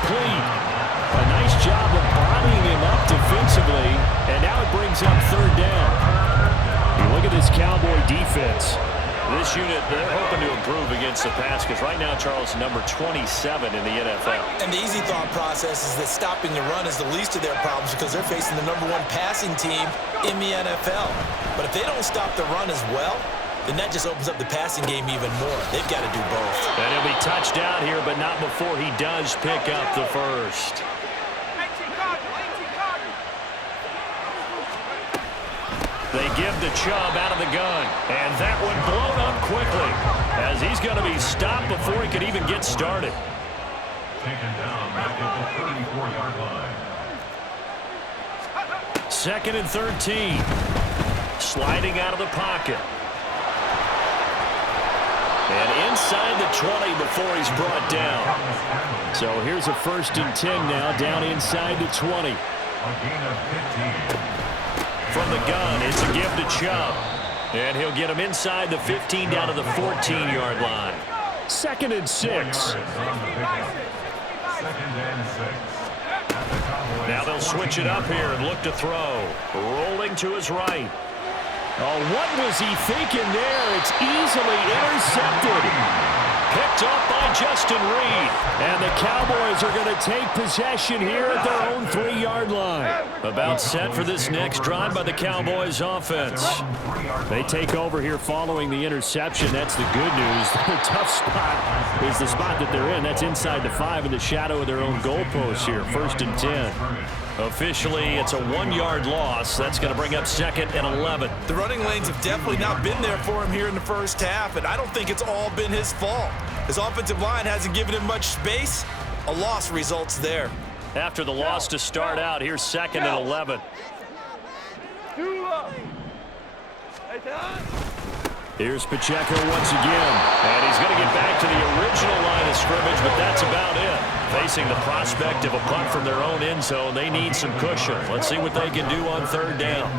complete. A nice job of bodying him up defensively, and now it brings up third down. You look at this Cowboy defense. This unit, they're hoping to improve against the pass because right now, Charles, number 27 in the NFL. And the easy thought process is that stopping the run is the least of their problems because they're facing the #1 passing team in the NFL. But if they don't stop the run as well, then that just opens up the passing game even more. They've got to do both. And he'll be touched out here, but not before he does pick up the first. They give the Chubb out of the gun, and that one blown up quickly as he's going to be stopped before he could even get started. Taken down back at the 34-yard line. 2nd and 13. Sliding out of the pocket. And inside the 20 before he's brought down. So here's a 1st and 10 now, down inside the 20. A gain of 15. From the gun, it's a give to Chubb. And he'll get him inside the 15 down to the 14-yard line. 2nd and 6. Now they'll switch it up here and look to throw. Rolling to his right. Oh, what was he thinking there? It's easily intercepted. Picked up by Justin Reed. And the Cowboys are going to take possession here at their own 3-yard line. About set for this next drive by the Cowboys offense. They take over here following the interception. That's the good news. The tough spot is the spot that they're in. That's inside the 5 in the shadow of their own goalpost here. 1st and 10. Officially, it's a 1-yard loss. That's going to bring up 2nd and 11. The running lanes have definitely not been there for him here in the first half, and I don't think it's all been his fault. His offensive line hasn't given him much space. A loss results there. After the loss to start out, here's 2nd and 11. Here's Pacheco once again. And he's going to get back to the original line of scrimmage, but that's about it. Facing the prospect of a punt from their own end zone, they need some cushion. Let's see what they can do on 3rd down.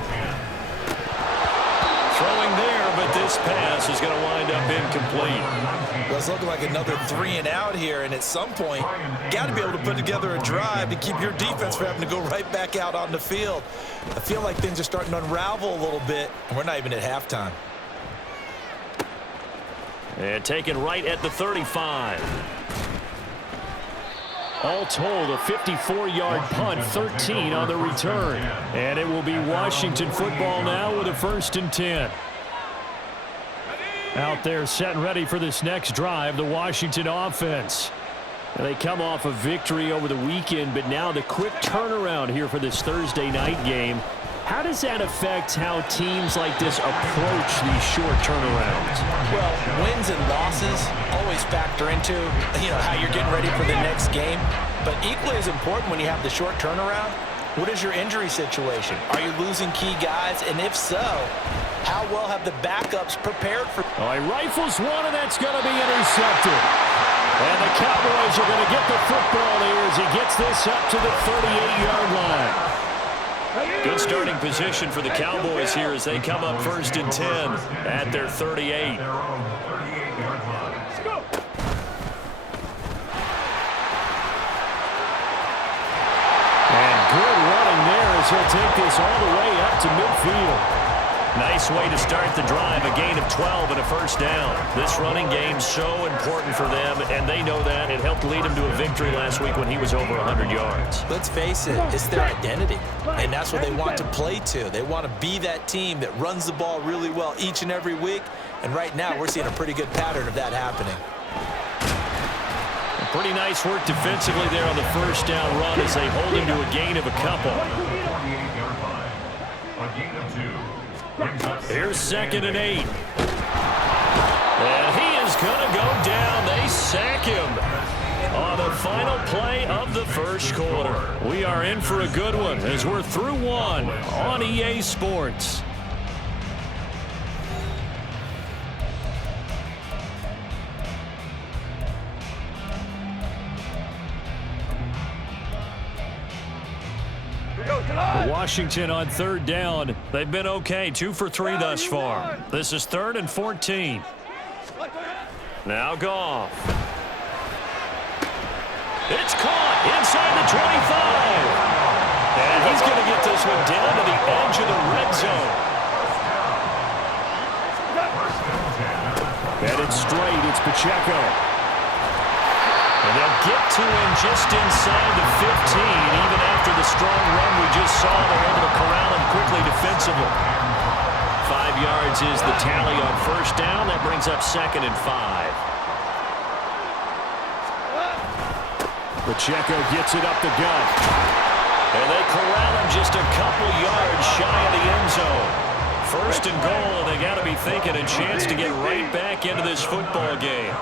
Throwing there, but this pass is going to wind up incomplete. Well, it's looking like another 3 and out here, and at some point, you got to be able to put together a drive to keep your defense from having to go right back out on the field. I feel like things are starting to unravel a little bit, and we're not even at halftime. And taken right at the 35. All told, a 54-yard punt, 13 on the return. And it will be Washington football now with a 1st and 10. Out there set and ready for this next drive, the Washington offense. And they come off a victory over the weekend, but now the quick turnaround here for this Thursday night game. How does that affect how teams like this approach these short turnarounds? Well, wins and losses always factor into, how you're getting ready for the next game. But equally as important when you have the short turnaround, what is your injury situation? Are you losing key guys? And if so, how well have the backups prepared for? Oh, he rifles one, and that's going to be intercepted. And the Cowboys are going to get the football here as he gets this up to the 38-yard line. Good starting position for the Cowboys here as they come up 1st and 10 at their 38. And good running there as he'll take this all the way up to midfield. Nice way to start the drive, a gain of 12 and a 1st down. This running game so important for them, and they know that. It helped lead them to a victory last week when he was over 100 yards. Let's face it, it's their identity, and that's what they want to play to. They want to be that team that runs the ball really well each and every week, and right now we're seeing a pretty good pattern of that happening. Pretty nice work defensively there on the 1st down run as they hold him to a gain of a couple. Here's 2nd and 8. And he is going to go down. They sack him on the final play of the 1st quarter. We are in for a good one as we're through one on EA Sports. Washington on 3rd down. They've been okay, 2 for 3 thus far. This is 3rd and 14. Now Goff. It's caught inside the 25. And he's going to get this one down to the edge of the red zone. And it's straight. It's Pacheco. And they'll get to him just inside the 15. Even after the strong run we just saw, they're able to corral him quickly defensively. 5 yards is the tally on first down. That brings up 2nd and 5. Pacheco gets it up the gut. And they corral him just a couple yards shy of the end zone. 1st and goal, they got to be thinking a chance to get right back into this football game.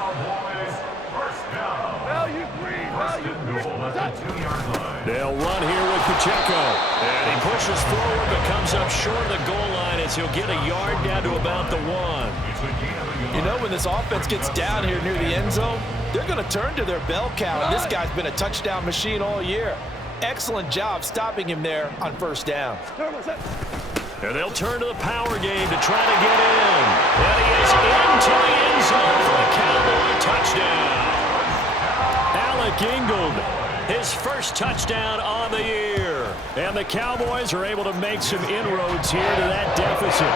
They'll run here with Pacheco. And he pushes forward but comes up short of the goal line as he'll get a yard down to about the 1. You know, when this offense gets down here near the end zone, they're going to turn to their bell cow. And this guy's been a touchdown machine all year. Excellent job stopping him there on first down. And they'll turn to the power game to try to get in. And he is into the end zone for a Cowboy touchdown. Alec Ingold, his first touchdown on the year. And the Cowboys are able to make some inroads here to that deficit.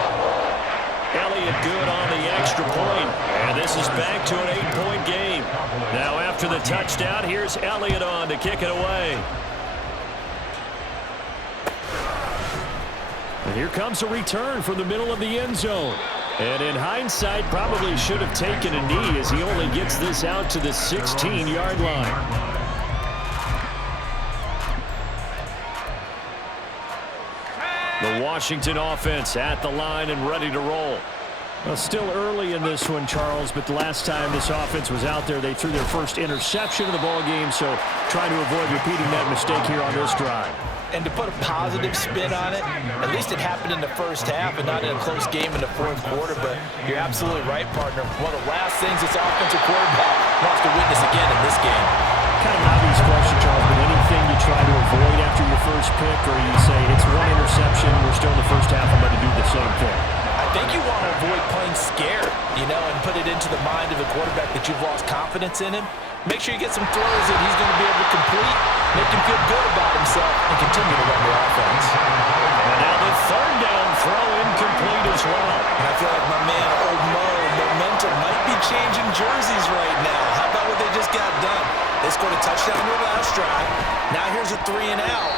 Elliott good on the extra point. And this is back to an 8-point game. Now after the touchdown, here's Elliott on to kick it away. And here comes a return from the middle of the end zone. And in hindsight, probably should have taken a knee as he only gets this out to the 16-yard line. The Washington offense at the line and ready to roll. Well, still early in this one, Charles, but the last time this offense was out there, they threw their first interception of the ball game, so trying to avoid repeating that mistake here on this drive. And to put a positive spin on it, at least it happened in the first half and not in a close game in the fourth quarter, but you're absolutely right, partner. One of the last things this offensive quarterback wants to witness again in this game. Kind of an obvious question, Charles, but anything you try to avoid after your first pick, or you say it's one interception, we're still in the first half, I'm going to do the same thing? I think you want to avoid playing scared, you know, and put it into the mind of the quarterback that you've lost confidence in him. Make sure you get some throws that he's going to be able to complete, make him feel good about himself, and continue to run the offense. And now the 3rd down throw incomplete as well. And I feel like my man, Old Mo, momentum might be changing jerseys right now. How about what they just got done? They scored a touchdown in their last drive. Now here's a 3 and out.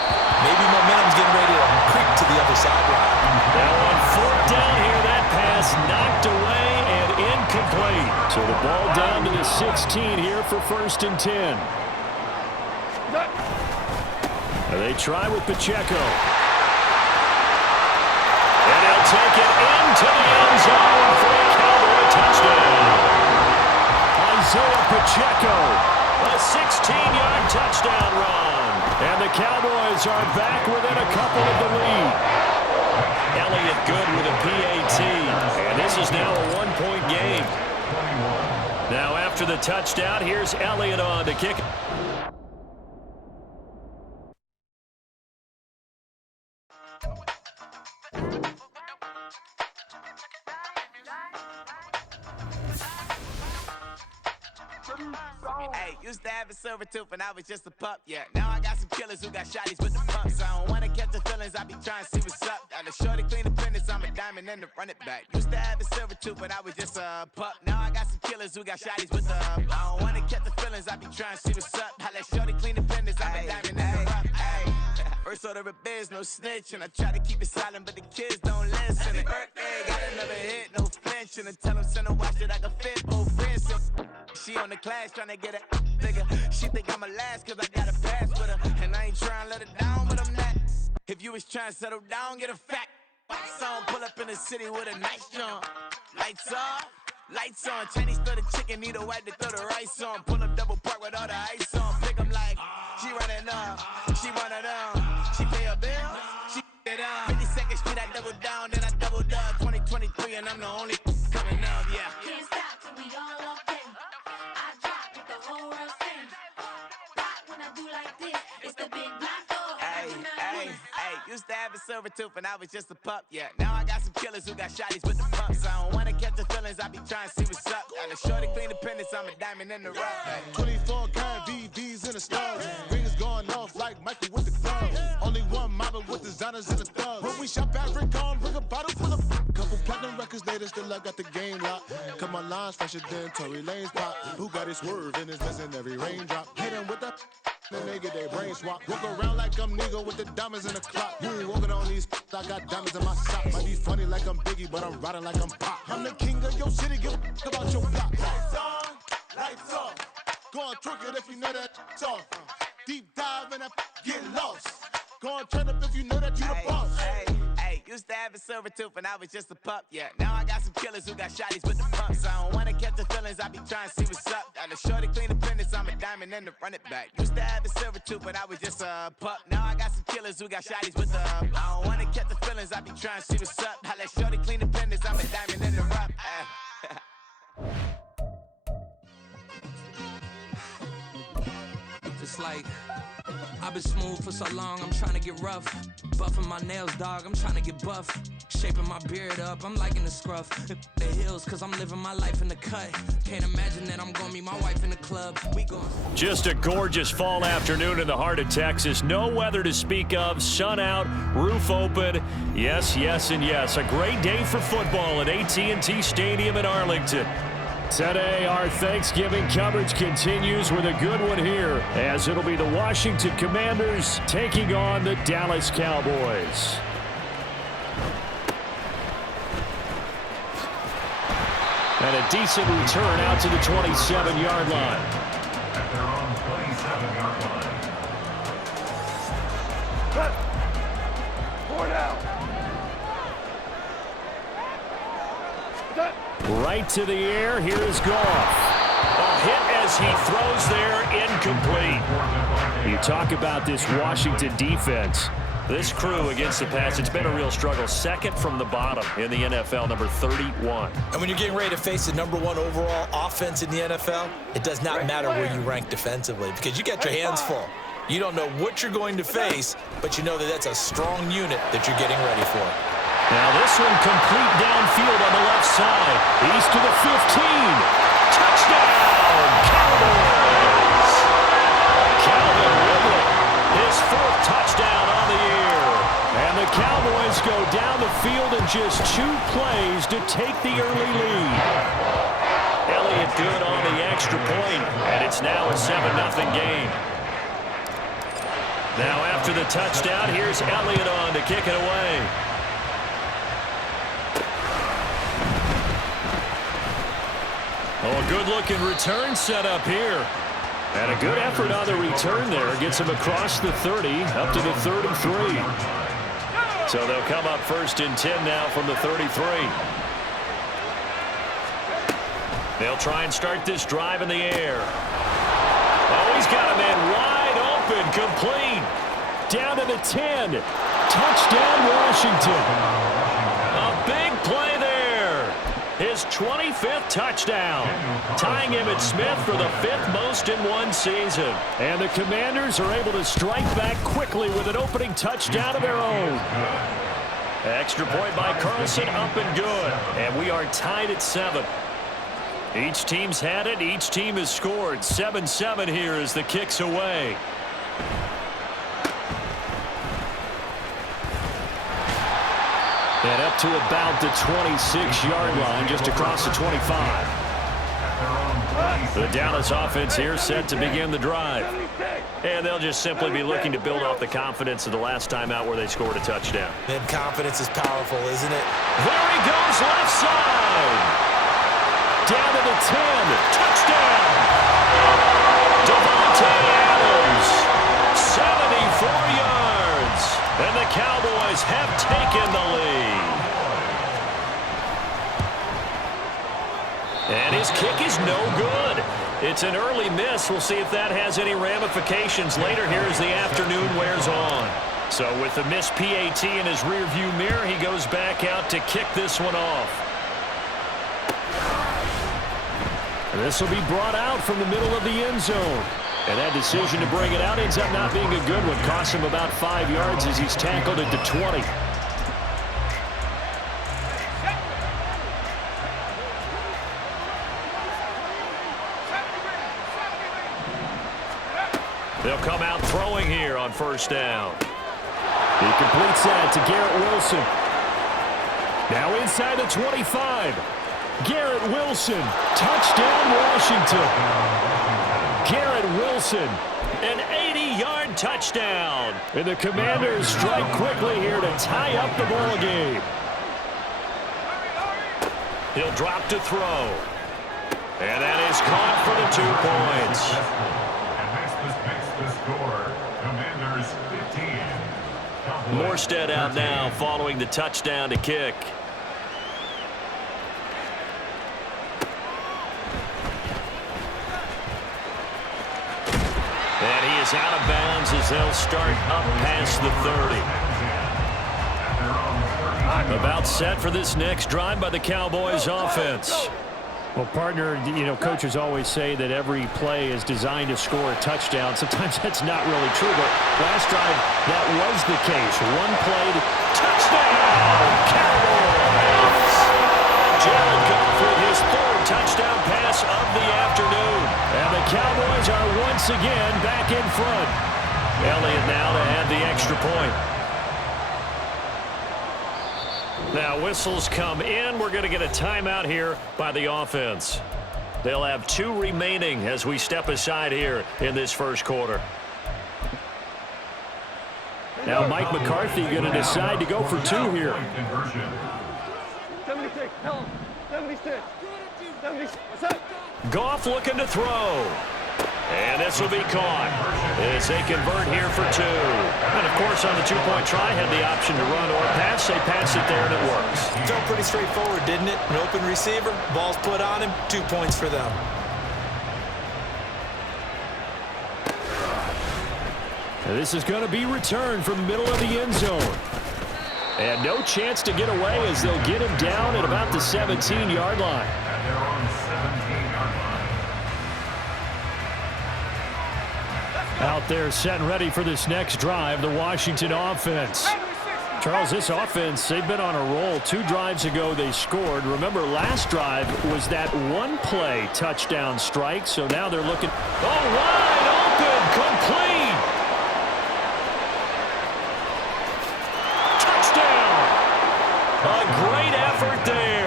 Maybe momentum's getting ready to creep to the other sideline. Now on 4th down here, that pass knocked away and incomplete. So the ball down to the 16 here for 1st and 10. And they try with Pacheco. And he'll take it into the end zone for a Cowboy touchdown. Isaiah Pacheco. A 16-yard touchdown run. And the Cowboys are back within a couple of the lead. Elliott good with a PAT. And this is now a 1-point game. Now after the touchdown, here's Elliott on to kick. Hey, used to have a silver tooth and I was just a pup, yeah. Now I got some killers who got shotties with the pumps. I don't wanna catch the feelings, I be trying to see what's up. Got a shorty clean the fitness, I'm a diamond and to run it back. Used to have a silver tooth, but I was just a pup. Now I got some killers who got shotties with the I don't wanna catch the feelings, I be trying to see what's up. I let shorty clean the fitness, I'm a diamond and to run. First order of biz, no snitch, and I try to keep it silent, but the kids don't listen. Birthday, got another hit, no flinch, and I tell them send a watch that I can fit both wrists. She on the class trying to get it bigger. She think I'm a last cause I got a pass with her. And I ain't trying to let her down, but I'm not. If you was trying to settle down, get a fact. Song pull up in the city with a nice jump. Lights off, lights on. Chinese throw the chicken, need a wipe to throw the rice on. Pull up double park with all the ice on. Pick 'em like, she running up, she running down. She pay her bill, she it up. 52nd Street, I double down, then I doubled up. 2023, and I'm the only coming up, yeah. Can't stop till we all up in. I drop it, the whole world sings. Rock when I do like this, it's the big block door. Hey, used to have a silver tooth and I was just a pup, yeah. Now I got some killers who got shotties with the pumps. I don't wanna catch the feelings, I be trying to see what's up. Got a shorty clean the pendants, I'm a diamond in the rough. 24 karat VVs in the stars. Ring is going off. still I got the game locked. Cut my lines fresher than Tory Lane's pop. Who got his swerve and is missing every raindrop? Hit him with the then they get their brain swap. Walk around like I'm Nego with the diamonds in the clock. You ain't walking on these I got diamonds in my sock. Might be funny like I'm Biggie, but I'm riding like I'm Pop. I'm the king of your city, give a about your block. Lights on, lights off. Go on, twerk it if you know that off. Deep dive and get lost. Go on, turn up if you know that you the boss. Hey, used to have a silver tooth when I was just a pup, yeah. Now I got some killers who got shotties with the pumps. I don't wanna catch the feelings, I be trying to see what's up. Got a shorty clean the penis, I'm a diamond and to run it back. Used to have a silver tooth when I was just a pup. Now I got some killers who got shotties with the I don't wanna catch the feelings, I be trying to see what's up. I let shorty clean the penis, I'm a diamond and to run. It's like I've been smooth for so long, I'm trying to get rough. Buffing my nails, dog, I'm trying to get buff. Shaping my beard up, I'm liking the scruff. The hills, cause I'm living my life in the cut. Can't imagine that I'm gonna meet my wife in the club. We going. Just a gorgeous fall afternoon in the heart of Texas. No weather to speak of, sun out, roof open. Yes, yes, and yes. A great day for football at AT&T Stadium in Arlington. Today, our Thanksgiving coverage continues with a good one here, as it'll be the Washington Commanders taking on the Dallas Cowboys. And a decent return out to the 27-yard line. At their own 27-yard line. Four down. Right to the air. Here is Goff. A hit as he throws there, incomplete. You talk about this Washington defense. This crew against the pass, it's been a real struggle. Second from the bottom in the NFL, number 31. And when you're getting ready to face the #1 overall offense in the NFL, it does not matter where you rank defensively because you got your hands full. You don't know what you're going to face, but you know that that's a strong unit that you're getting ready for. Now this one complete downfield on the left side. He's to the 15. Touchdown, Cowboys! Calvin Ridley, his 4th touchdown on the year. And the Cowboys go down the field in just 2 plays to take the early lead. Elliott good on the extra point, and it's now a 7-0 game. Now after the touchdown, here's Elliott on to kick it away. Oh, a good-looking return set up here. And a good effort on the return there. Gets him across the 30, up to the 33. So they'll come up 1st and 10 now from the 33. They'll try and start this drive in the air. Oh, he's got a man wide open, complete. Down to the 10. Touchdown, Washington. A big play there. His 25th touchdown, tying him at Smith for the 5th most in one season. And the Commanders are able to strike back quickly with an opening touchdown of their own. Extra point by Carlson, up and good. And we are tied at 7. Each team's had it. Each team has scored. 7-7 here as the kick's away. And up to about the 26-yard line, just across the 25. The Dallas offense here set to begin the drive. And they'll just simply be looking to build off the confidence of the last time out where they scored a touchdown. And confidence is powerful, isn't it? There he goes, left side. Down to the 10. Touchdown. Devontae Adams, 74 yards. And the Cowboys have taken the lead. And his kick is no good. It's an early miss. We'll see if that has any ramifications later here as the afternoon wears on. So with the missed PAT in his rearview mirror, he goes back out to kick this one off. And this will be brought out from the middle of the end zone. And that decision to bring it out ends up not being a good one. Costs him about 5 yards as he's tackled at the 20. They'll come out throwing here on 1st down. He completes that to Garrett Wilson. Now inside the 25. Garrett Wilson. Touchdown, Washington. Garrett Wilson. An 80-yard touchdown. And the Commanders strike quickly here to tie up the ball game. He'll drop to throw. And that is caught for the 2 points. And makes the score. Commanders 15. Morstead out now following the touchdown to kick. And he is out of bounds as they'll start up past the 30. About set for this next drive by the Cowboys offense. Well, partner, coaches always say that every play is designed to score a touchdown. Sometimes that's not really true, but last drive, that was the case. One play, touchdown, Cowboys! Jared Goff with his 3rd touchdown pass of the afternoon. And the Cowboys are once again back in front. Elliott now to add the extra point. Now whistles come in. We're going to get a timeout here by the offense. They'll have 2 remaining as we step aside here in this first quarter. Now Mike McCarthy going to decide to go for 2 here. 76, tell him. 76. 76. What's up? Goff looking to throw. And this will be caught as they convert here for 2. And, of course, on the 2-point try, had the option to run or pass. They pass it there, and it works. Felt pretty straightforward, didn't it? An open receiver, ball's put on him, 2 points for them. And this is going to be returned from the middle of the end zone. And no chance to get away as they'll get him down at about the 17-yard line. And they're on the 17-yard line. Out there set and ready for this next drive, the Washington offense. Charles, this offense, they've been on a roll. 2 drives ago they scored. Remember, last drive was that 1-play touchdown strike, so now they're looking. Oh, wide open, complete. Touchdown. A great effort there.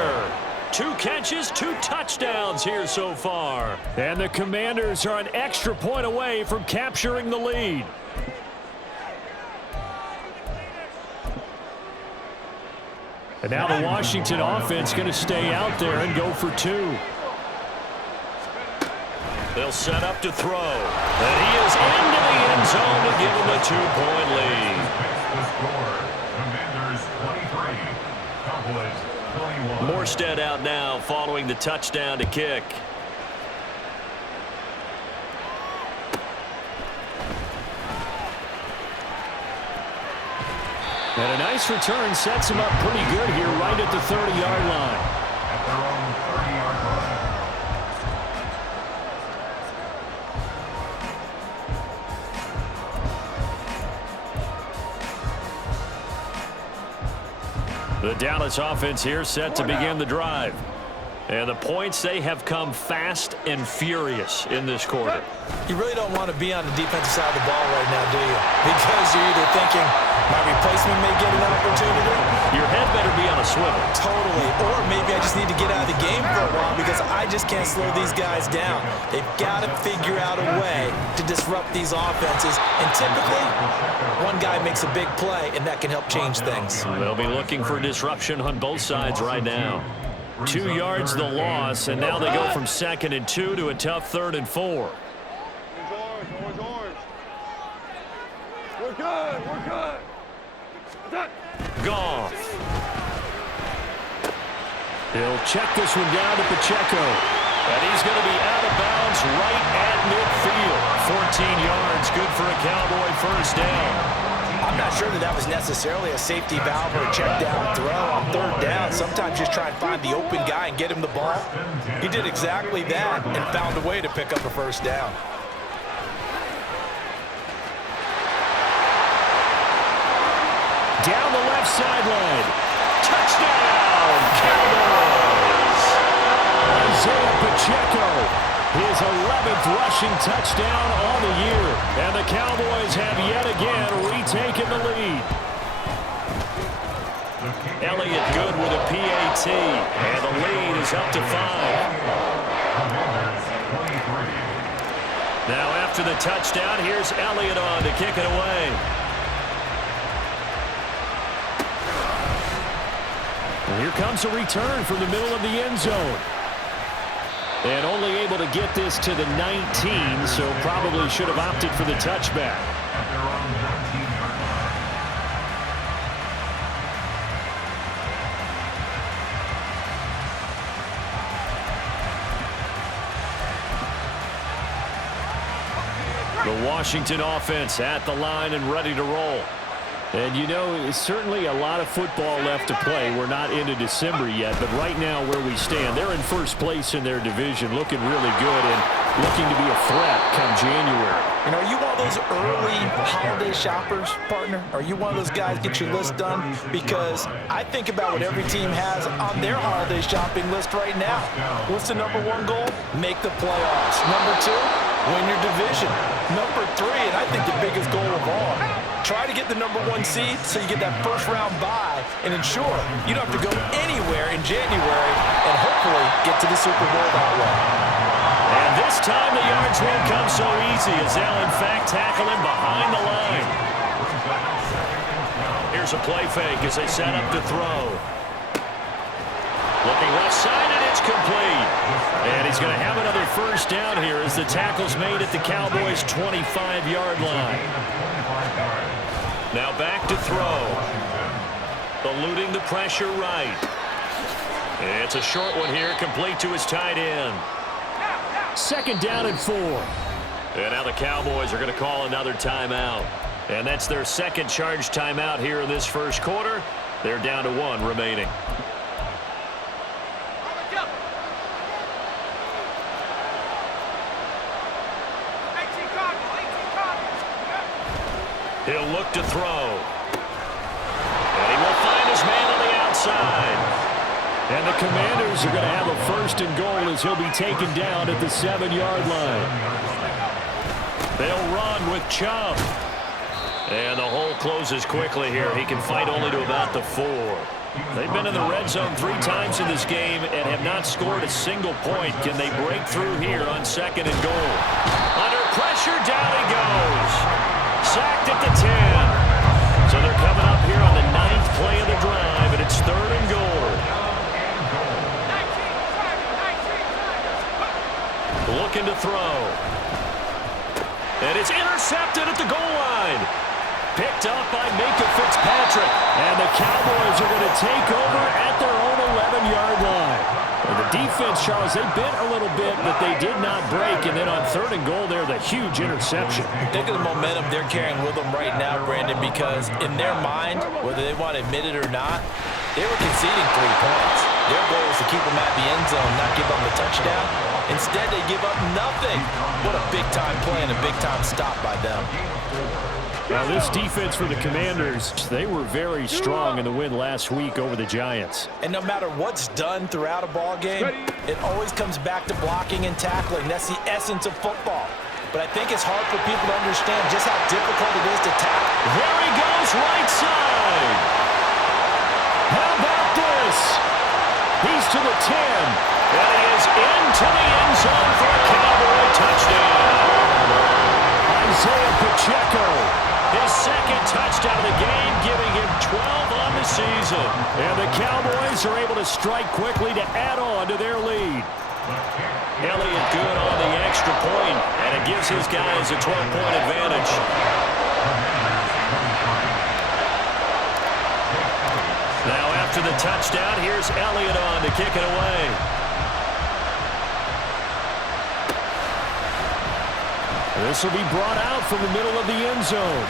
2 catches, 2 touchdowns here so far. And the Commanders are an extra point away from capturing the lead. And now the Washington offense going to stay out there and go for 2. They'll set up to throw. And he is into the end zone to give them a 2-point lead. The score. Commanders 23. Cowboys 21. Morstead out now following the touchdown to kick. And a nice return sets him up pretty good here right at the 30-yard line. At their own 30-yard line. The Dallas offense here set to begin the drive. And the points, they have come fast and furious in this quarter. You really don't want to be on the defensive side of the ball right now, do you? Because you're either thinking, my replacement may get an opportunity. Your head better be on a swivel. Totally. Or maybe I just need to get out of the game for a while because I just can't slow these guys down. They've got to figure out a way to disrupt these offenses. And typically, one guy makes a big play, and that can help change things. They'll be looking for disruption on both sides right now. 2 yards the loss, and now they go from 2nd and 2 to a tough 3rd and 4. Orange. We're good. Goff. He'll check this one down to Pacheco. And he's going to be out of bounds right at midfield. 14 yards, good for a Cowboy first down. I'm not sure that was necessarily a safety valve or a check down throw on 3rd down. Sometimes just try and find the open guy and get him the ball. He did exactly that and found a way to pick up a first down. Down the left sideline. Touchdown, Cowboys! Isaiah Pacheco, his 11th rushing touchdown on the year. And the Cowboys have yet again retaken the lead. The Elliott good with a PAT. And the lead is up to 5. Now after the touchdown, here's Elliott on to kick it away. And here comes a return from the middle of the end zone. And only able to get this to the 19, so probably should have opted for the touchback. The Washington offense at the line and ready to roll. And, you know, certainly a lot of football left to play. We're not into December yet, but right now where we stand, they're in first place in their division, looking really good and looking to be a threat come January. And are you one of those early holiday shoppers, partner? Are you one of those guys get your list done? Because I think about what every team has on their holiday shopping list right now. What's the number 1 goal? Make the playoffs. Number 2, win your division. Number 3, and I think the biggest goal of all, try to get the number 1 seed so you get that first round bye and ensure you don't have to go anywhere in January and hopefully get to the Super Bowl that way. And this time the yards won't come so easy as they'll in fact tackle him behind the line. Here's a play fake as they set up to throw. Looking left side, and it's complete. And he's going to have another first down here as the tackle's made at the Cowboys' 25-yard line. Now back to throw. Eluding the pressure right. It's a short one here, complete to his tight end. 2nd down and 4. And now the Cowboys are going to call another timeout. And that's their second charge timeout here in this first quarter. They're down to 1 remaining. He'll look to throw. And he will find his man on the outside. And the Commanders are going to have a 1st and goal as he'll be taken down at the 7-yard line. They'll run with Chubb. And the hole closes quickly here. He can fight only to about the 4. They've been in the red zone 3 times in this game and have not scored a single point. Can they break through here on 2nd and goal? Under pressure, down he goes. Sacked at the 10. So they're coming up here on the 9th play of the drive, and it's 3rd and goal. Looking to throw. And it's intercepted at the goal line. Picked up by Minka Fitzpatrick. And the Cowboys are going to take over at their own 11-yard line. And the defense, Charles, they bent a little bit, but they did not break. And then on 3rd and goal there, the huge interception. Think of the momentum they're carrying with them right now, Brandon, because in their mind, whether they want to admit it or not, they were conceding 3 points. Their goal was to keep them at the end zone, not give them the touchdown. Instead, they give up nothing. What a big-time play and a big-time stop by them. Now, this defense for the Commanders, they were very strong in the win last week over the Giants. And no matter what's done throughout a ball game, it always comes back to blocking and tackling. That's the essence of football. But I think it's hard for people to understand just how difficult it is to tackle. There he goes, right side. How about this? He's to the 10. And he is into the end zone for a Cowboy touchdown. Isaiah Pacheco. His 2nd touchdown of the game, giving him 12 on the season. And the Cowboys are able to strike quickly to add on to their lead. Elliott good on the extra point, and it gives his guys a 12-point advantage. Now after the touchdown, here's Elliott on to kick it away. This will be brought out from the middle of the end zone.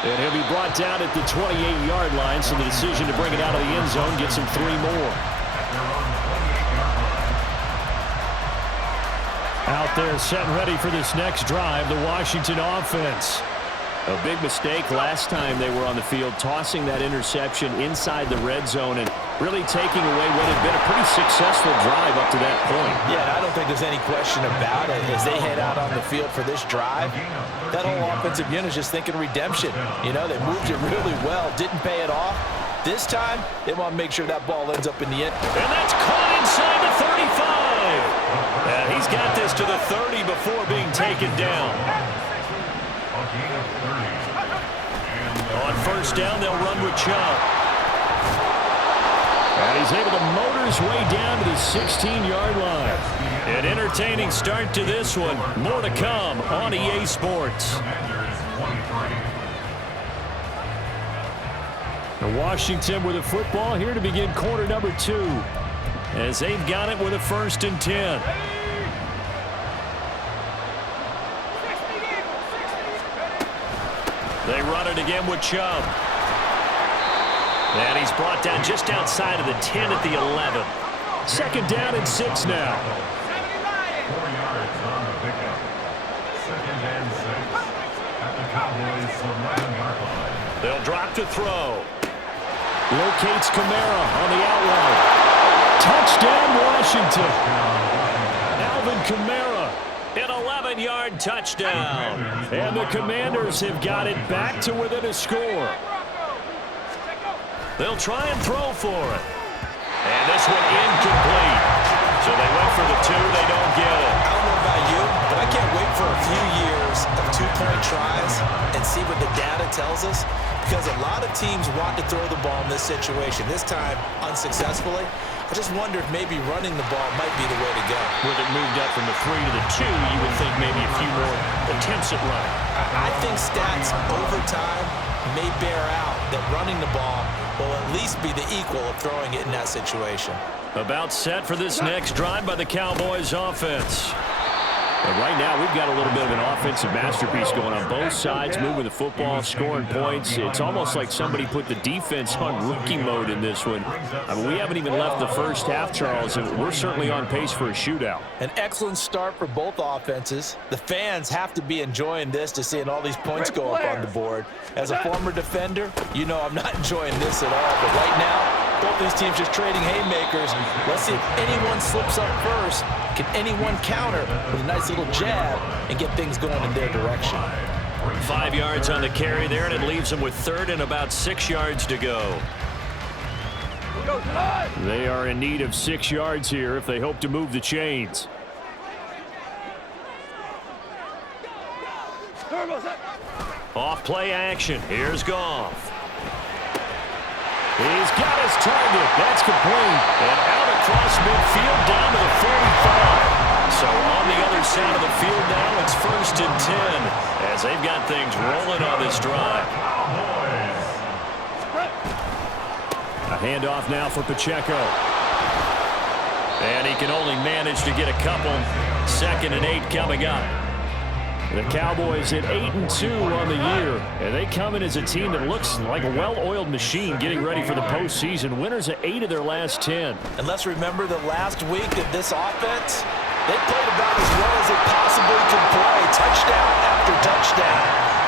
And he'll be brought down at the 28-yard line, so the decision to bring it out of the end zone gets him 3 more. Out there set and ready for this next drive, the Washington offense. A big mistake last time they were on the field, tossing that interception inside the red zone and really taking away what had been a pretty successful drive up to that point. Yeah, I don't think there's any question about it. As they head out on the field for this drive, that whole offensive unit is just thinking redemption. You know, they moved it really well, didn't pay it off. This time, they want to make sure that ball ends up in the end. And that's caught inside the 35. And he's got this to the 30 before being taken down. On first down, they'll run with Chubb. And he's able to motor his way down to the 16-yard line. An entertaining start to this one. More to come on EA Sports. Washington with the football here to begin quarter number 2. As they've got it with a 1st and 10. They run it again with Chubb. And he's brought down just outside of the 10 at the 11. 2nd down and 6 now. 4 yards on the pickup. 2nd and 6 at the Cowboys' 11-yard line. They'll drop to throw. Locates Kamara on the outright. Touchdown, Washington. Alvin Kamara, an 11-yard touchdown. And the Commanders have got it back to within a score. They'll try and throw for it. And this one incomplete. So they went for the 2. They don't get it. I don't know about you, but I can't wait for a few years of 2-point tries and see what the data tells us. Because a lot of teams want to throw the ball in this situation. This time, unsuccessfully. I just wonder if maybe running the ball might be the way to go. With it moved up from the 3 to the 2, you would think maybe a few more attempts at running. I think stats over time may bear out that running the ball will at least be the equal of throwing it in that situation. About set for this next drive by the Cowboys offense. And right now, we've got a little bit of an offensive masterpiece going on both sides, moving the football, scoring points. It's almost like somebody put the defense on rookie mode in this one. I mean, we haven't even left the first half, Charles, and we're certainly on pace for a shootout. An excellent start for both offenses. The fans have to be enjoying this to seeing all these points go up on the board. As a former defender, you know I'm not enjoying this at all. But right now, both these teams just trading haymakers. Let's see if anyone slips up first. Can anyone counter with a nice little jab and get things going in their direction? 5 yards on the carry there, and it leaves them with 3rd and about 6 yards to go. They are in need of 6 yards here if they hope to move the chains. Off play action. Here's Goff. He's got his target. That's complete. And out across midfield down to the 45. So on the other side of the field now, it's 1st and 10 as they've got things rolling on this drive. A handoff now for Pacheco. And he can only manage to get a couple. 2nd and 8 coming up. The Cowboys at 8-2 on the year, and they come in as a team that looks like a well-oiled machine getting ready for the postseason. Winners at 8 of their last 10. And let's remember that last week that this offense, they played about as well as it possibly could play. Touchdown after touchdown.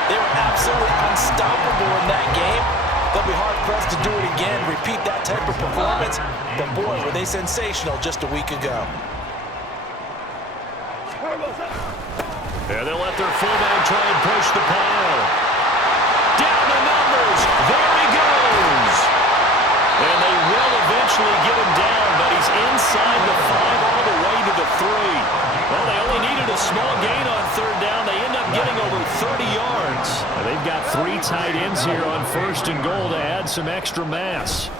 They were absolutely unstoppable in that game. They'll be hard-pressed to do it again, repeat that type of performance. But, boy, were they sensational just a week ago. And they'll let their fullback try and push the pile. Down the numbers. There he goes. And they will eventually get him down, but he's inside the 5 all the way to the 3. Well, they only needed a small gain on 3rd down. They end up getting over 30 yards. And they've got 3 tight ends here on 1st and goal to add some extra mass.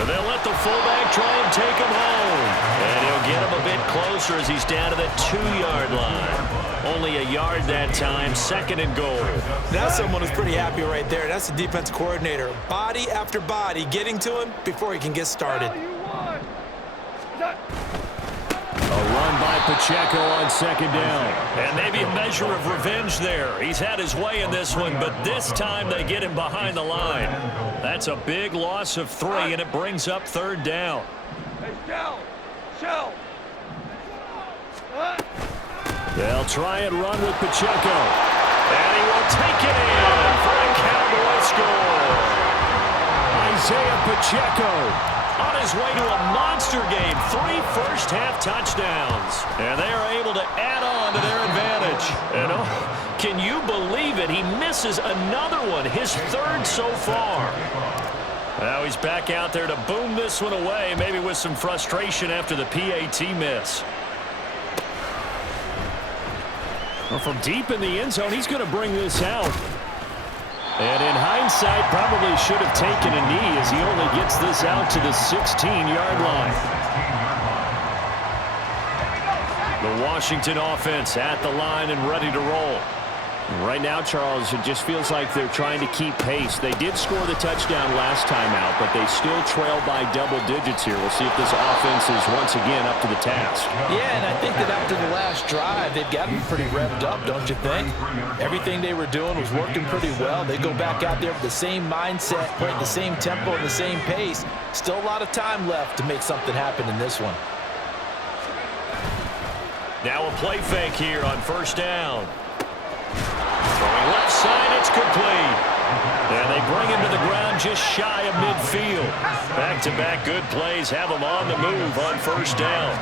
And they'll let the fullback try and take him home. And he'll get him a bit closer as he's down to the 2-yard line. Only a yard that time, 2nd and goal. That's someone who's pretty happy right there. That's the defense coordinator. Body after body getting to him before he can get started. A run by Pacheco on 2nd down. And maybe a measure of revenge there. He's had his way in this one, but this time they get him behind the line. That's a big loss of 3, and it brings up 3rd down. They'll try and run with Pacheco. And he will take it in for a Cowboy score. Isaiah Pacheco on his way to a monster game. 3 first-half touchdowns. And they are able to add on to their advantage. And can you believe it? He misses another one, his 3rd so far. Now he's back out there to boom this one away, maybe with some frustration after the PAT miss. Well, from deep in the end zone, he's going to bring this out. And in hindsight, probably should have taken a knee as he only gets this out to the 16-yard line. The Washington offense at the line and ready to roll. Right now, Charles, it just feels like they're trying to keep pace. They did score the touchdown last time out, but they still trail by double digits here. We'll see if this offense is once again up to the task. Yeah, and I think that after the last drive, they've got to be pretty revved up, don't you think? Everything they were doing was working pretty well. They go back out there with the same mindset, playing the same tempo and the same pace. Still a lot of time left to make something happen in this one. Now a play fake here on first down. Throwing left side, it's complete. And they bring him to the ground just shy of midfield. Back-to-back good plays have them on the move on first down.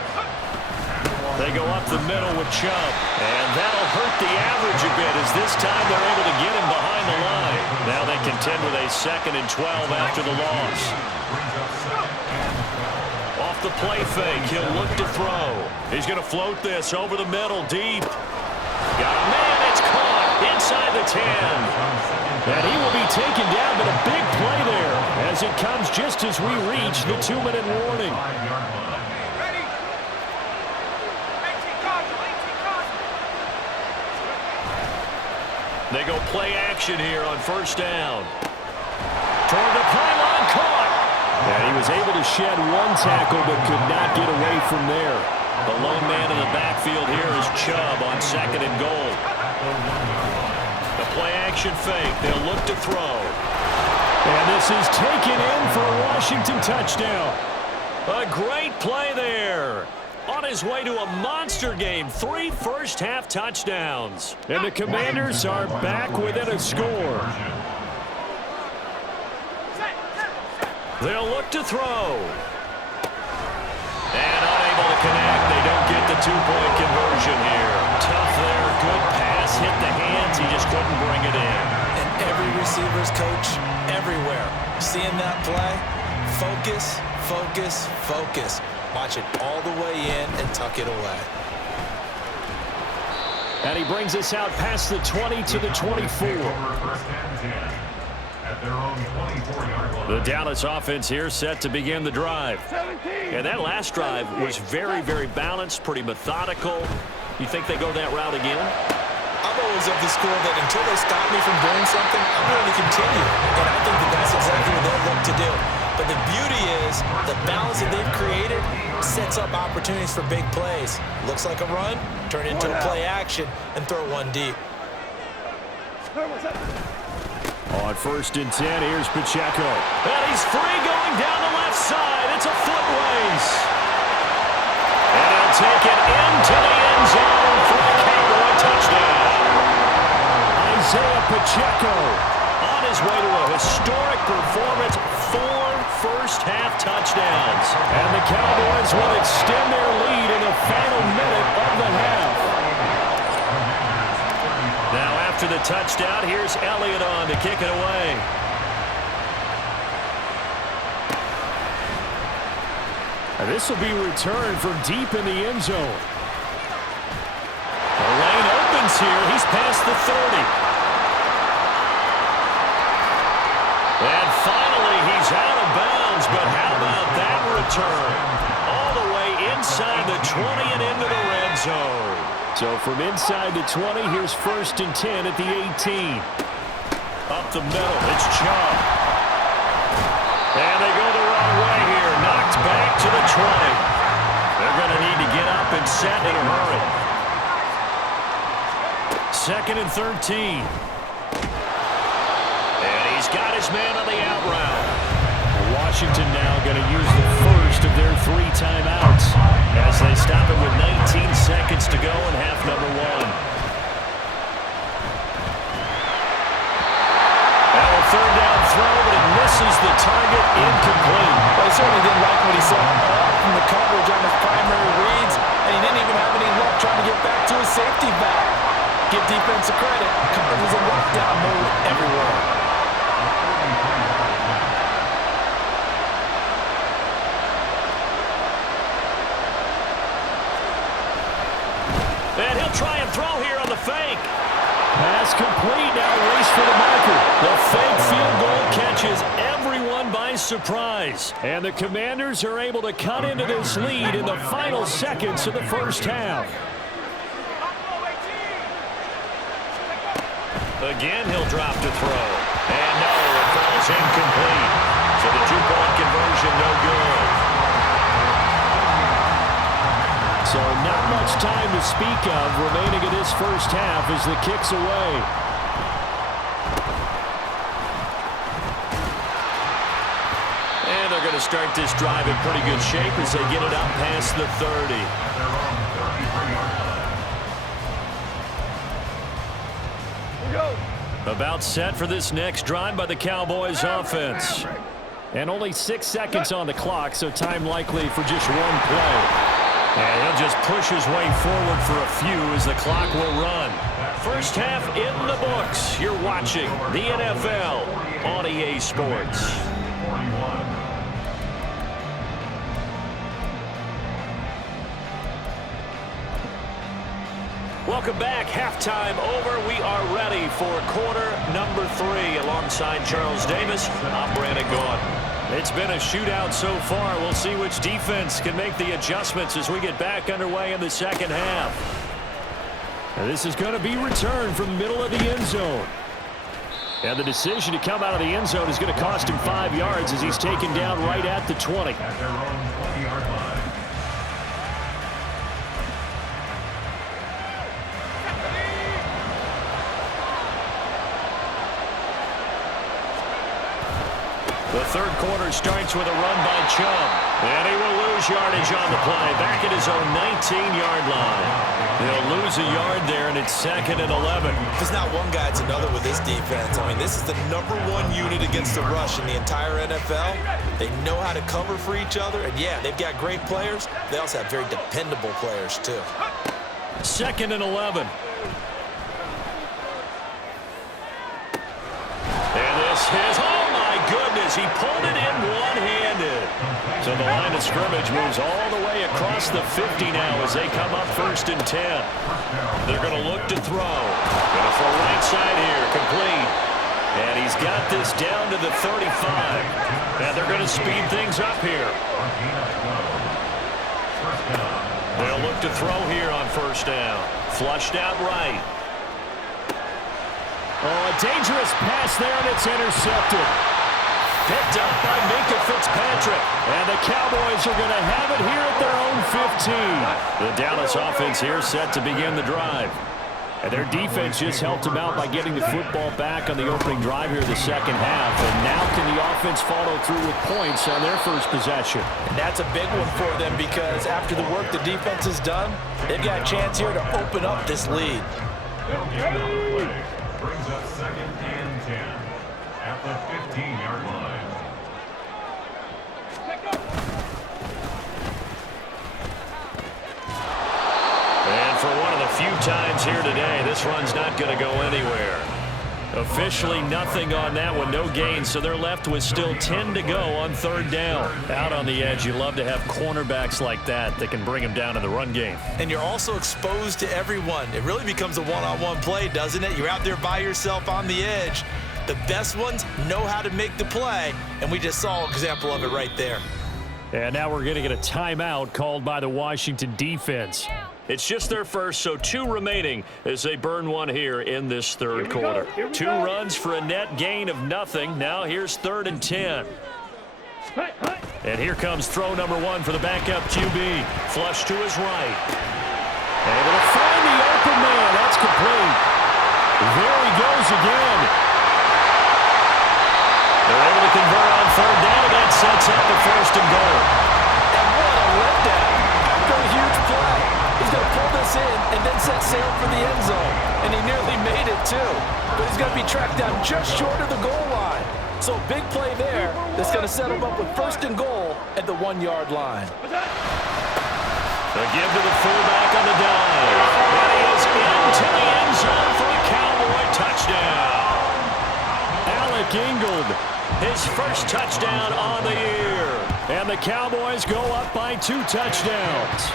They go up the middle with Chubb. And that'll hurt the average a bit as this time they're able to get him behind the line. Now they contend with a 2nd and 12 after the loss. Off the play fake, he'll look to throw. He's going to float this over the middle, deep. Got a man, it's caught inside the 10. And he will be taken down, but a big play there as it comes just as we reach the 2-minute warning. They go play action here on first down. Toward the pylon, caught. And he was able to shed one tackle but could not get away from there. The lone man in the backfield here is Chubb on 2nd and goal. The play action fake. They'll look to throw. And this is taken in for a Washington touchdown. A great play there. On his way to a monster game. 3 first-half touchdowns. And the Commanders are back within a score. They'll look to throw. And unable to connect. They don't get the 2-point conversion here. Tough there. Good pass. Hit the hands. He just couldn't bring it in. And every receiver's coach everywhere. Seeing that play, focus, focus, focus. Watch it all the way in and tuck it away. And he brings us out past the 20 to the 24. The Dallas offense here set to begin the drive. And that last drive was very, very balanced, pretty methodical. You think they go that route again? I'm always of the school that until they stop me from doing something, I'm going to continue. And I think that that's exactly what they'll look to do. But the beauty is the balance that they've created sets up opportunities for big plays. Looks like a run, turn into a play action, and throw one deep. On 1st and 10, here's Pacheco. And he's free going down the left side. It's a foot race. And he'll take it into the end zone for a Cowboy touchdown. Isaiah Pacheco on his way to a historic performance. 4 first-half touchdowns. And the Cowboys will extend their lead in the final minute of the half. Now after the touchdown, here's Elliott on to kick it away. And this will be returned from deep in the end zone. The lane opens here. He's past the 30. And finally, he's out of bounds. But how about that return? All the way inside the 20 and into the red zone. So from inside the 20, here's 1st and 10 at the 18. Up the middle, it's Chubb. And they go the wrong way here. Knocked back to the 20. They're going to need to get up and set in a hurry. 2nd and 13. And he's got his man on the out route. Washington now going to use the first of their 3 timeouts as they stop it with 19 seconds to go in half number 1. Now a 3rd down throw, but it misses the target, incomplete. Well, he certainly didn't like what he saw from the coverage on his primary reads, and he didn't even have any luck trying to get back to his safety back. Give defense a credit. Coverage was in lockdown mode everywhere. throw here on the fake. Pass complete. Now race for the marker. The fake field goal catches everyone by surprise. And the Commanders are able to cut into this lead in the final seconds of the first half. Again, he'll drop to throw. And no, it falls incomplete. So the two-point conversion, no good. So not much time to speak of remaining in this first half as the kick's away. And they're going to start this drive in pretty good shape as they get it up past the 30. About set for this next drive by the Cowboys offense. And only 6 seconds on the clock, so time likely for just one play. And he'll just push his way forward for a few as the clock will run. First half in the books. You're watching the NFL on EA Sports. Welcome back. Halftime over. We are ready for quarter number 3. Alongside Charles Davis, I'm Brandon Gaudin. It's been a shootout so far. We'll see which defense can make the adjustments as we get back underway in the second half. And this is going to be returned from the middle of the end zone. And the decision to come out of the end zone is going to cost him 5 yards as he's taken down right at the 20. At their own 20-yard line. The third quarter starts with a run by Chubb. And he will lose yardage on the play. Back at his own 19-yard line. They'll lose a yard there, and it's 2nd and 11. If it's not one guy, it's another with this defense. I mean, this is the #1 unit against the rush in the entire NFL. They know how to cover for each other. And, yeah, they've got great players. They also have very dependable players, too. 2nd and 11. And this is, oh my goodness, he pulled it in one-handed. So the line of scrimmage moves all the way across the 50 now as they come up 1st and 10. They're going to look to throw. Going to throw right side here, complete. And he's got this down to the 35. And they're going to speed things up here. They'll look to throw here on 1st down. Flushed out right. Oh, a dangerous pass there, and it's intercepted. Picked up by Minkah Fitzpatrick. And the Cowboys are going to have it here at their own 15. The Dallas offense here set to begin the drive. And their defense just helped them out by getting the football back on the opening drive here in the second half. And now can the offense follow through with points on their first possession? And that's a big one for them because after the work the defense has done, they've got a chance here to open up this lead. Brings up 2nd and 10 at the 15-yard line. And for one of the few times here today, this run's not going to go anywhere. Officially nothing on that one, no gain, so they're left with still 10 to go on 3rd down. Out on the edge, you love to have cornerbacks like that can bring them down in the run game. And you're also exposed to everyone. It really becomes a one-on-one play, doesn't it? You're out there by yourself on the edge. The best ones know how to make the play, and we just saw an example of it right there. And now we're going to get a timeout called by the Washington defense. It's just their first, so 2 remaining as they burn one here in this 3rd quarter. 2 runs for a net gain of nothing. Now here's 3rd and 10. And here comes throw number 1 for the backup QB. Flush to his right. Able to find the open man. That's complete. There he goes again. They're able to convert on 3rd down, and that sets up the 1st and goal. And what a letdown after a huge play. He's going to pull this in and then set sail for the end zone. And he nearly made it, too. But he's going to be tracked down just short of the goal line. So a big play there that's going to set him up with 1st and goal at the 1-yard line. The give to the fullback on the dive. And he is into the end zone for a Cowboy touchdown. Alec Ingold, his first touchdown on the year. And the Cowboys go up by 2 touchdowns.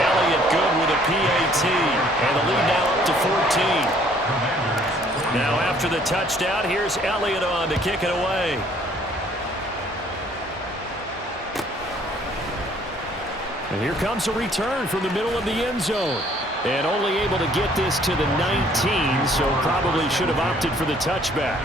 Elliott good with a PAT. And the lead now up to 14. Now after the touchdown, here's Elliott on to kick it away. And here comes a return from the middle of the end zone. And only able to get this to the 19, so probably should have opted for the touchback.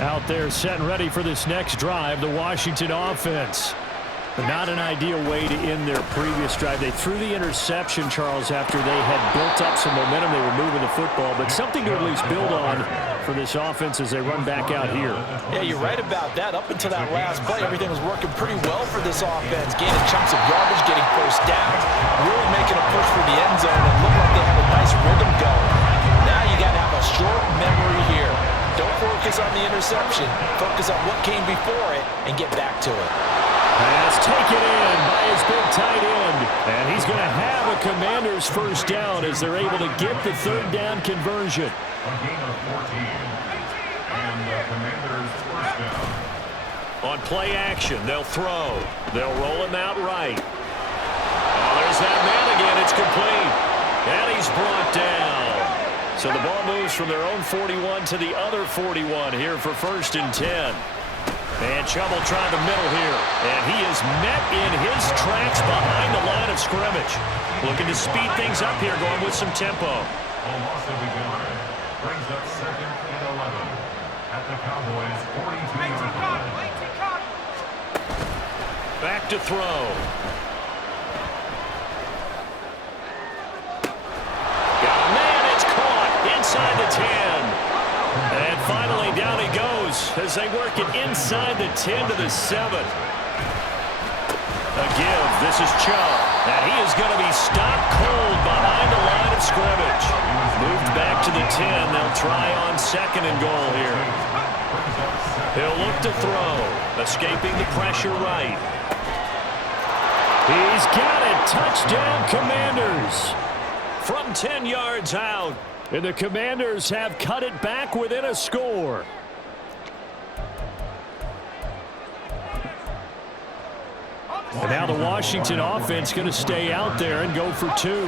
Out there set and ready for this next drive, the Washington offense. But not an ideal way to end their previous drive. They threw the interception, Charles, after they had built up some momentum. They were moving the football, but something to at least build on for this offense as they run back out here. Yeah, you're right about that. Up until that last play, everything was working pretty well for this offense. Gaining chunks of yardage, getting first downs, really making a push for the end zone, and looked like they have a nice rhythm going. Now you got to have a short memory here. Don't focus on the interception. Focus on what came before it and get back to it. Pass taken in by his big tight end. And he's going to have a Commanders first down as they're able to get the third down conversion. A gain of 14. And the Commanders first down. On play action, they'll throw. They'll roll him out right. Oh, there's that man again. It's complete. And he's brought down. So the ball moves from their own 41 to the other 41 here for 1st and 10. And Chubb will try the middle here. And he is met in his tracks behind the line of scrimmage. Looking to speed things up here, going with some tempo. A loss of a yard brings up 2nd and 11 at the Cowboys' 42-yard line. Back to throw. Got a man, it's caught inside the 10. And finally down he goes as they work it inside the 10 to the 7. A give. This is Chubb. And he is going to be stopped cold behind the line of scrimmage. Moved back to the 10. They'll try on 2nd and goal here. He'll look to throw. Escaping the pressure right. He's got it. Touchdown, Commanders. From 10 yards out. And the Commanders have cut it back within a score. And now the Washington offense going to stay out there and go for 2.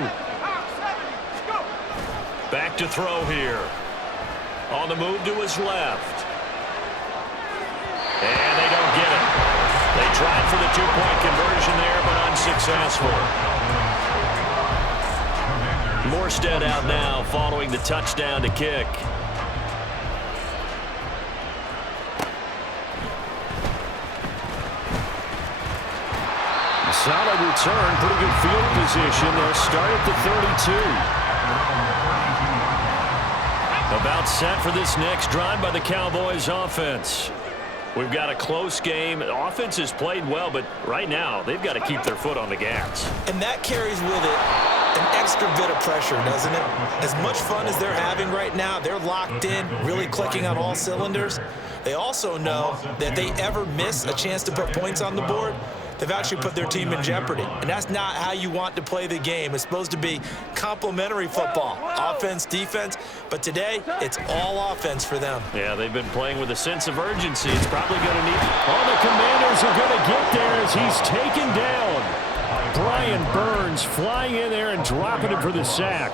Back to throw here. On the move to his left. And they don't get it. They tried for the 2-point conversion there, but unsuccessful. Morstead out now following the touchdown to kick. Solid return, pretty good field position. They'll start at the 32. About set for this next drive by the Cowboys offense. We've got a close game. The offense has played well, but right now they've got to keep their foot on the gas. And that carries with it an extra bit of pressure, doesn't it? As much fun as they're having right now, they're locked in, really clicking on all cylinders. They also know that if they ever miss a chance to put points on the board, they've actually put their team in jeopardy. And that's not how you want to play the game. It's supposed to be complementary football, offense, defense. But today, it's all offense for them. Yeah, they've been playing with a sense of urgency. It's probably going to need... All the Commanders are going to get there as he's taken down. Brian Burns flying in there and dropping him for the sack.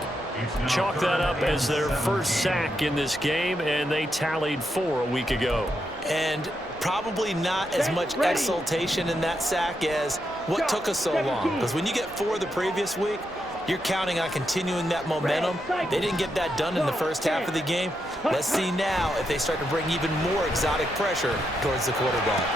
Chalk that up as their first sack in this game, and they tallied 4 a week ago. And probably not as much exultation in that sack as what took us so long. Because when you get 4 the previous week, you're counting on continuing that momentum. They didn't get that done in the first half of the game. Let's see now if they start to bring even more exotic pressure towards the quarterback.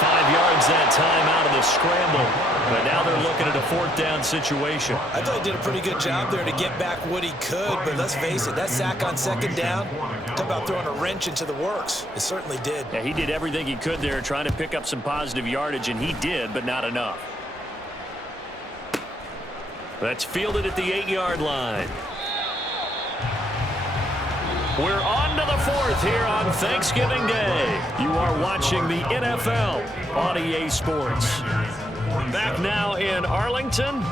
5 yards that time out of the scramble. But now they're looking at a 4th down situation. I thought he did a pretty good job there to get back what he could. But let's face it, that sack on 2nd down, talk about throwing a wrench into the works. It certainly did. Yeah, he did everything he could there trying to pick up some positive yardage, and he did, but not enough. That's fielded at the 8-yard line. We're on to the 4th here on Thanksgiving Day. You are watching the NFL on EA Sports. Back now in Arlington.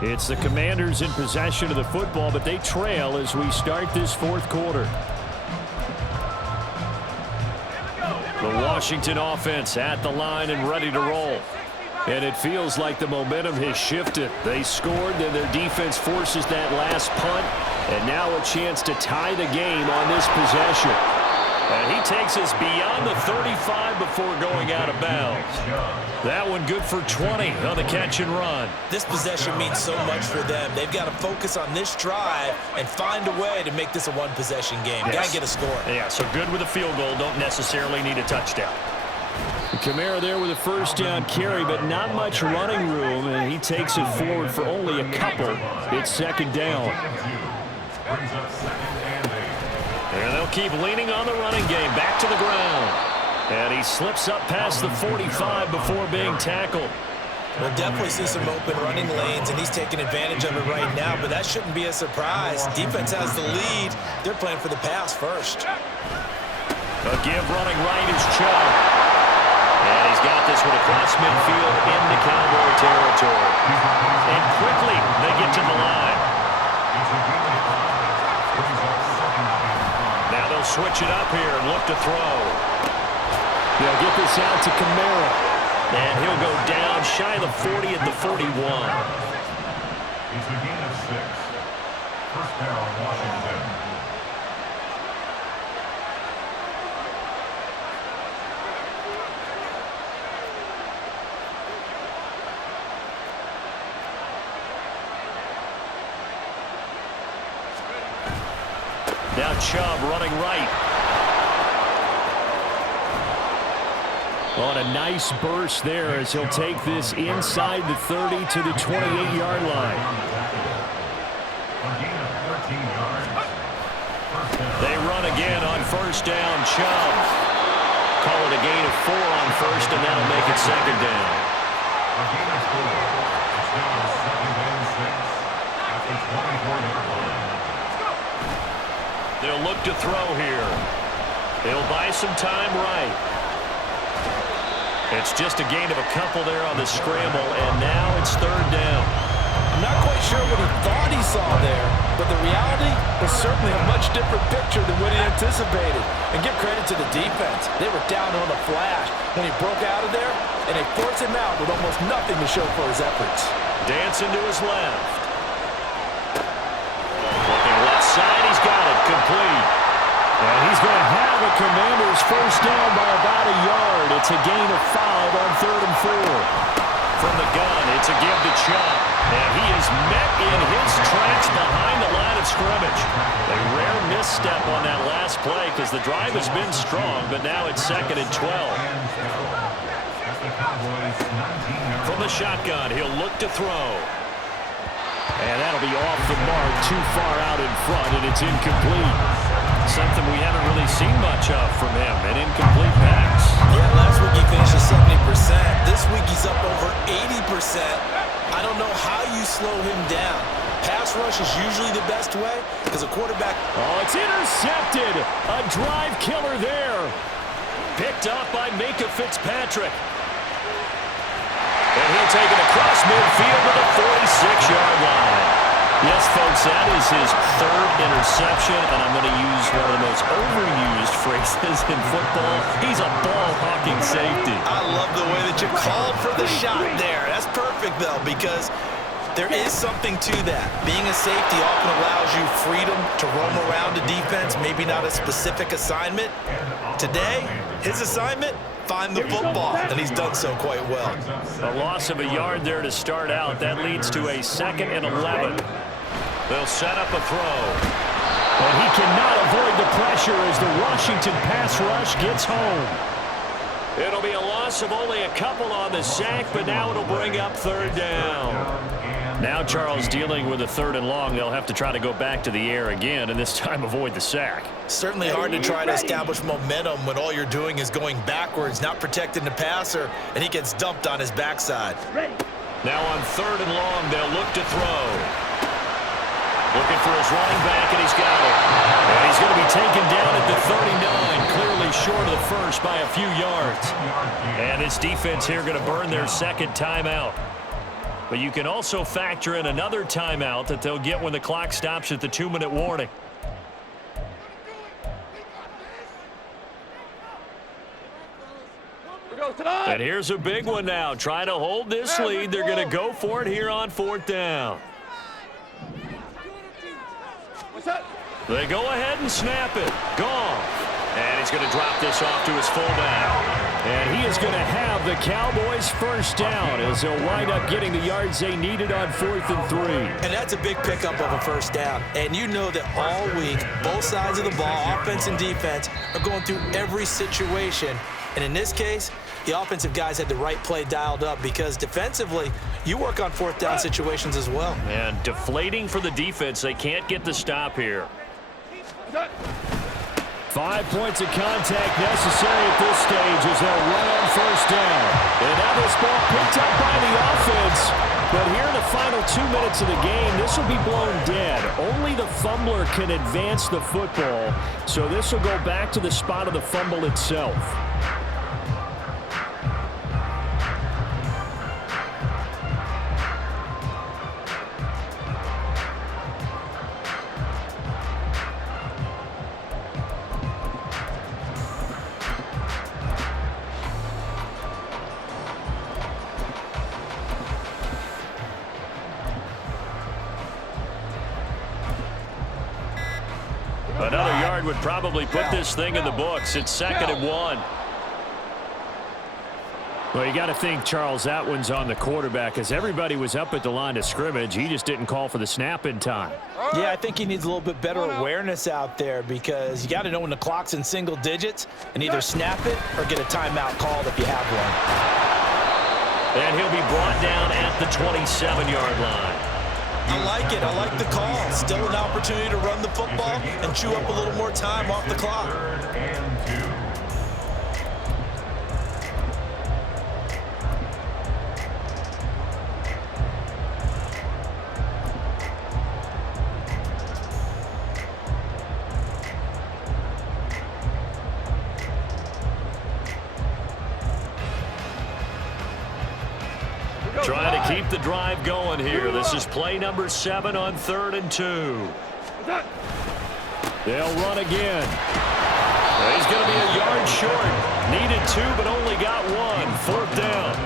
It's the Commanders in possession of the football, but they trail as we start this fourth quarter. The Washington offense at the line and ready to roll. And it feels like the momentum has shifted. They scored, then their defense forces that last punt, and now a chance to tie the game on this possession. And he takes us beyond the 35 before going out of bounds. That one good for 20 on the catch and run. This possession means so much for them. They've got to focus on this drive and find a way to make this a one-possession game. Yes. Got to get a score. Yeah, so good with a field goal. Don't necessarily need a touchdown. Kamara there with a first down carry, but not much running room, and he takes it forward for only a couple. It's second down. And they'll keep leaning on the running game. Back to the ground. And he slips up past the 45 before being tackled. We'll definitely see some open running lanes, and he's taking advantage of it right now, but that shouldn't be a surprise. Defense has the lead. They're playing for the pass first. A give running right is Chubb. And he's got this one across midfield into Cowboy territory. And quickly they get to the line. Now they'll switch it up here and look to throw. They'll get this out to Kamara. And he'll go down shy of the 40 at the 41. It's a gain of 6. First down, Washington. Now Chubb running right. On a nice burst there as he'll take this inside the 30 to the 28-yard line. They run again on first down. Chubb. Call it a gain of 4 on first, and that'll make it second down. A gain of 4. It's now second and 6 at the 24-yard line. They'll look to throw here. They'll buy some time right. It's just a gain of a couple there on the scramble, and now it's third down. I'm not quite sure what he thought he saw there, but the reality was certainly a much different picture than what he anticipated. And give credit to the defense. They were down on the flash when he broke out of there, and they forced him out with almost nothing to show for his efforts. Dancing to his left. Looking left side, he's got it, complete. And he's going to have a Commanders first down by about a yard. It's a gain of 5 on 3rd and 4. From the gun, it's a give to Chubb. And he is met in his tracks behind the line of scrimmage. A rare misstep on that last play because the drive has been strong, but now it's 2nd and 12. From the shotgun, he'll look to throw. And that'll be off the mark, too far out in front, and it's incomplete. Something we haven't really seen much of from him, an incomplete pass. Yeah, last week he finished at 70%. This week he's up over 80%. I don't know how you slow him down. Pass rush is usually the best way because a quarterback... Oh, it's intercepted. A drive killer there. Picked up by Micah Fitzpatrick. And he'll take it across midfield to the 46-yard line. Yes, folks, that is his 3rd interception, and I'm going to use one of the most overused phrases in football. He's a ball-hawking safety. I love the way that you called for the shot there. That's perfect, though, because there is something to that. Being a safety often allows you freedom to roam around the defense, maybe not a specific assignment. Today, his assignment, find the football, and he's done so quite well. A loss of a yard there to start out. That leads to a 2nd and 11. They'll set up a throw. And he cannot avoid the pressure as the Washington pass rush gets home. It'll be a loss of only a couple on the sack, but now it'll bring up 3rd down. Now Charles dealing with a 3rd and long. They'll have to try to go back to the air again, and this time avoid the sack. Certainly hard to try to establish momentum when all you're doing is going backwards, not protecting the passer, and he gets dumped on his backside. Now on 3rd and long, they'll look to throw. Looking for his running back, and he's got it. And he's going to be taken down at the 39, clearly short of the first by a few yards. And his defense here going to burn their 2nd timeout. But you can also factor in another timeout that they'll get when the clock stops at the 2-minute warning. And here's a big one now. Trying to hold this lead. They're going to go for it here on 4th down. They go ahead and snap it. Gone. And he's going to drop this off to his fullback. And he is going to have the Cowboys first down as they'll wind up getting the yards they needed on 4th and 3. And that's a big pickup of a first down. And you know that all week, both sides of the ball, offense and defense, are going through every situation. And in this case, the offensive guys had the right play dialed up because defensively, you work on 4th down situations as well. And deflating for the defense. They can't get the stop here. 5 points of contact necessary at this stage as they'll run on first down. And now this ball picked up by the offense. But here in the final 2 minutes of the game, this will be blown dead. Only the fumbler can advance the football. So this will go back to the spot of the fumble itself. Another yard would probably put this thing in the books. It's 2nd and 1. Well, you got to think, Charles, that one's on the quarterback as everybody was up at the line of scrimmage. He just didn't call for the snap in time. Yeah, I think he needs a little bit better awareness out there because you got to know when the clock's in single digits and either snap it or get a timeout called if you have one. And he'll be brought down at the 27-yard line. I like it. I like the call. Still an opportunity to run the football and chew up a little more time off the clock. 3rd and 2. Trying to keep the drive going here. This is play number 7 on 3rd and 2. They'll run again. He's going to be a yard short. Needed 2, but only got 1. 4th down.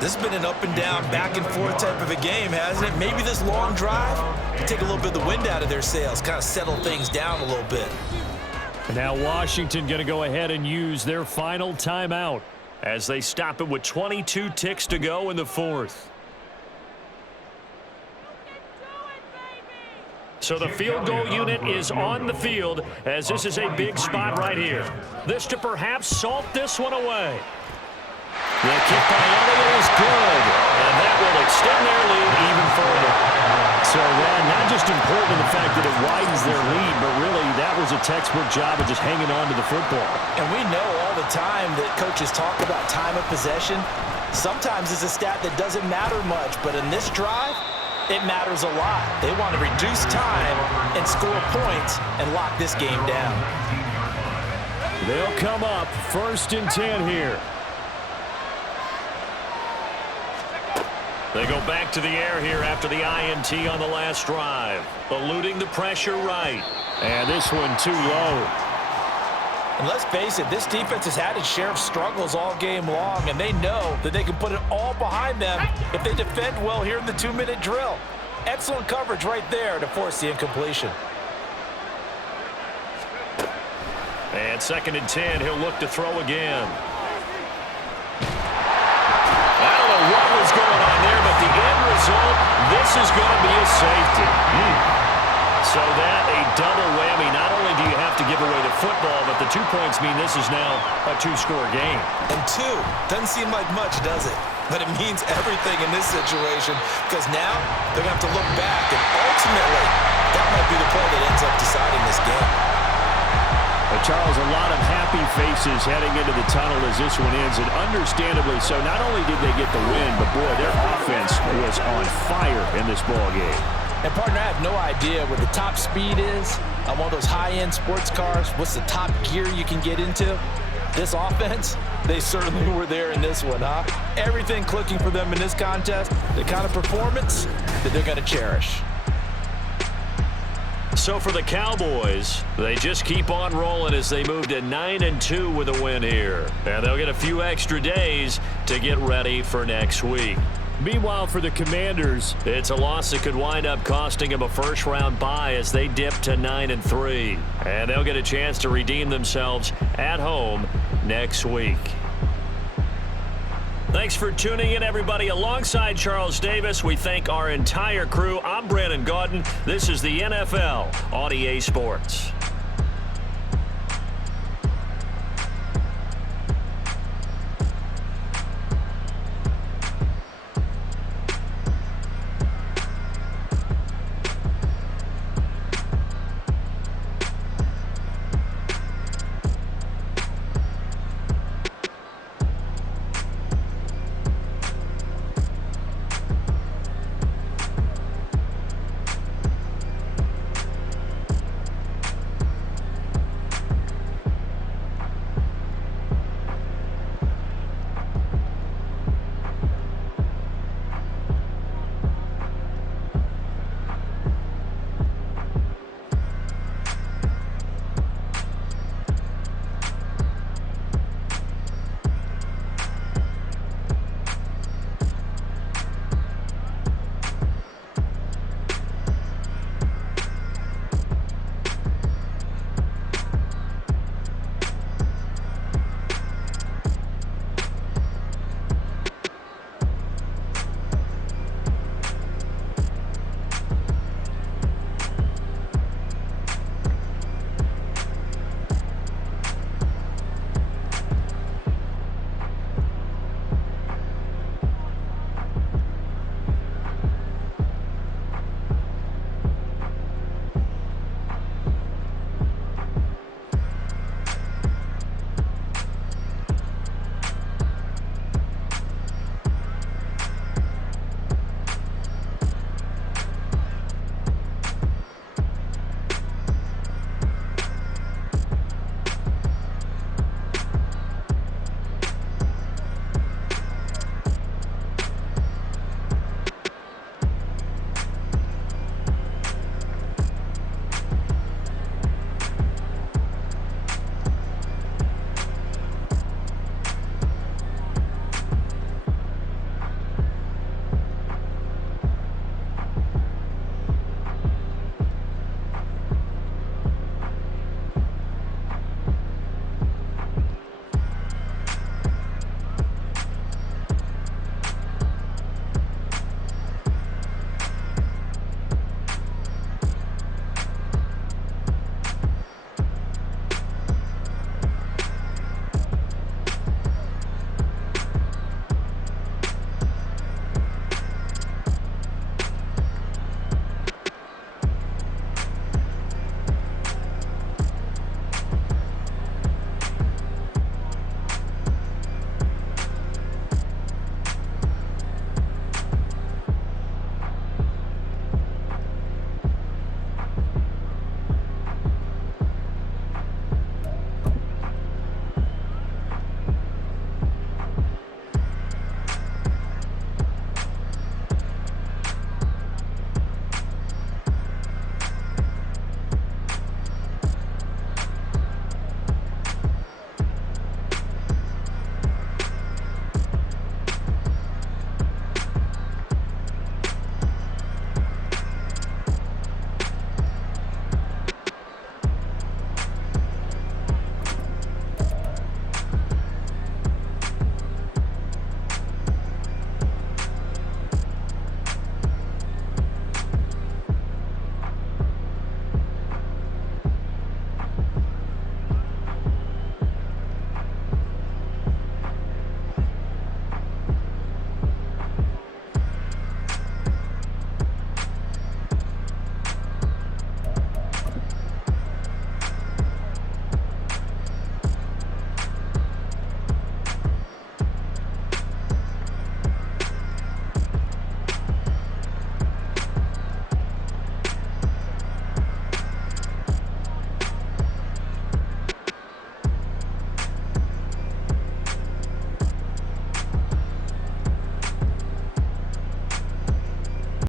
This has been an up and down, back and forth type of a game, hasn't it? Maybe this long drive can take a little bit of the wind out of their sails, kind of settle things down a little bit. And now Washington going to go ahead and use their final timeout as they stop it with 22 ticks to go in the 4th. So the field goal unit is on the field as this is a big spot right here. This to perhaps salt this one away. The kick by Elliott is good, and that will extend their lead even further. So, Ron, not just important in the fact that it widens their lead, but really that was a textbook job of just hanging on to the football. And we know all the time that coaches talk about time of possession. Sometimes it's a stat that doesn't matter much, but in this drive, it matters a lot. They want to reduce time and score points and lock this game down. They'll come up 1st and 10 here. They go back to the air here after the INT on the last drive. Eluding the pressure right. And this one too low. And let's face it, this defense has had its share of struggles all game long, and they know that they can put it all behind them if they defend well here in the 2-minute drill. Excellent coverage right there to force the incompletion. And 2nd and 10, he'll look to throw again. I don't know what was going on there, but the end result, this is going to be a safety. So that a double whammy. Not only do you have to give away the football, but the 2 points mean this is now a 2-score game. And 2 doesn't seem like much, does it? But it means everything in this situation because now they're going to have to look back, and ultimately that might be the play that ends up deciding this game. Charles, a lot of happy faces heading into the tunnel as this one ends, and understandably so. Not only did they get the win, but boy, their offense was on fire in this ball game. And partner, I have no idea what the top speed is on one of those high-end sports cars. What's the top gear you can get into? This offense, They certainly were there in this one, huh? Everything clicking for them in this contest, the kind of performance that they're going to cherish. So for the Cowboys, they just keep on rolling as they move to 9-2 with a win here. And they'll get a few extra days to get ready for next week. Meanwhile, for the Commanders, it's a loss that could wind up costing them a first-round bye as they dip to 9-3. And they'll get a chance to redeem themselves at home next week. Thanks for tuning in, everybody. Alongside Charles Davis, we thank our entire crew. I'm Brandon Gaudin. This is the NFL on EA Sports.